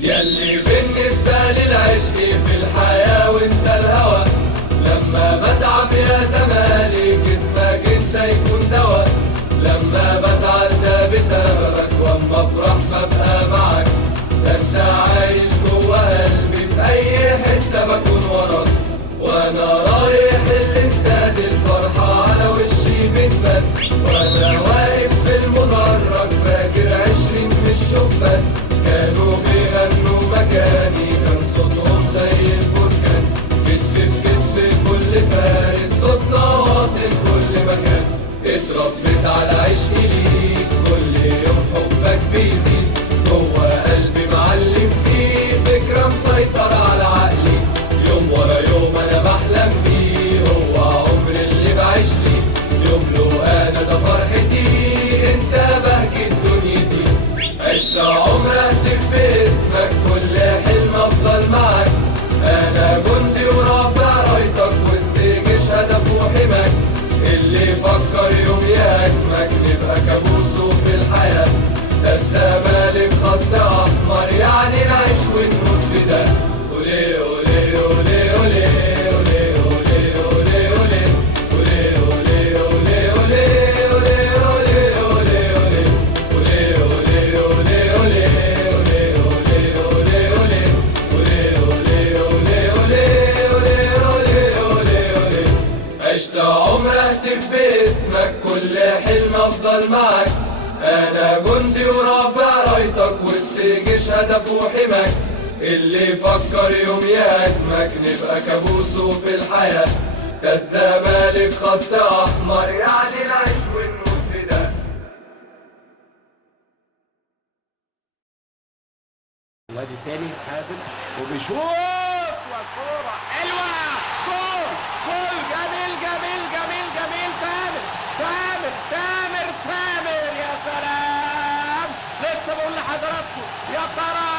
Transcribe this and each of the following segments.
ياللي بالنسبة للعشق في الحياة وانت الهوى، لما بتعب يا زمالي جسمك انت يكون دوا، لما بزعل ده بسببك واما افرح ببقى معك، ده انت عايش جوا قلبي في اي حتة بكون وراك، وانا رايح الاستاد الفرحة على وشي بتبان، وانا واقف في المدرج فاكر 20 من الشبان كانوا بيغنوا مكاني، كان صوتهم زي البركان، كتف في كتف كل فارس صوتنا واصل كل مكان، اتربيت على عشقي ليك كل يوم حبك بيزيد، جوه قلبي معلم فيه فكرة مسيطرة على عقلي، يوم ورا يوم انا بحلم بيه، هو عمر اللي بعيش ليه، يوم له انا ده فرحتي انت بهجة دنيتي، عشت عمر اهتف باسمك كل حلم افضل معك، انا جندي ورافع رايتك وسط جيش هدف وحماك، اللي فكر يوم يهاجمك نبقى كابوسه في الحياة، ده الزمالك خط احمر يعني نعيش ونموت في ده، اولي اولي اولي اولي اولي اولي اولي اولي اولي اولي اولي اولي اولي عشت عمر اهتف باسمك كل حلم افضل معك، انا جندي ورافع رايتك وسط جيش هدف وحماك، اللي فكر يوم يهاجمك نبقى كابوسه في الحياة، ده الزمالك خط احمر يعني نعيش ونموت في ده. وادي تاني حازم وبيشوط والكورة حلوة، جول جول جميل جميل جميل جميل، تامر تامر تامر تامر، يا سلام، لسه بقول لحضراتكم يا ترى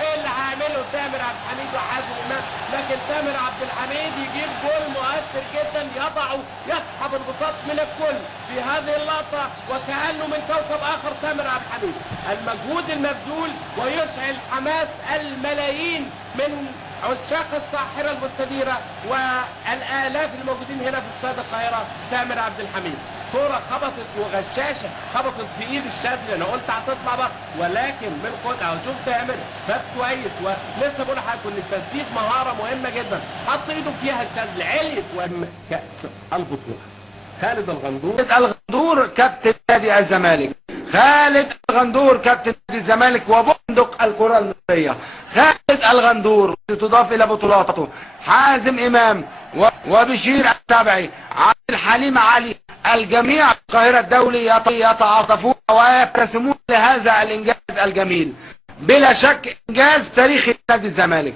ايه اللي هيعمله تامر عبد الحميد وحازم امام، لكن تامر عبد الحميد يجيب جول مؤثر جدا يضعه يسحب البساط من الكل في هذه اللقطة، وكأنه من كوكب آخر تامر عبد الحميد، المجهود المبذول ويشعل حماس الملايين من عشاق الساحرة المستديرة والآلاف الموجودين هنا في استاد القاهرة. تامر عبد الحميد كرة خبطت وغشاشة، خبطت في ايد الشاذلي، انا قلت هتطلع بقى ولكن من خدعة، وشوف تامر فات كويس، ولسه بقول لحضرتك ان التسديد مهارة مهمة جدا، حط ايده فيها الشاذلي عليت كأس البطولة. خالد الغندور كابتن نادي الزمالك، خالد الغندور كابتن نادي الزمالك وبندق الكرة المصرية، خالد الغندور تضاف الى بطولاته حازم امام وبشير التابعي عبد الحليم علي، الجميع في القاهرة الدولي يتعاطفون ويبتسمون لهذا الانجاز الجميل، بلا شك انجاز تاريخي لنادي الزمالك.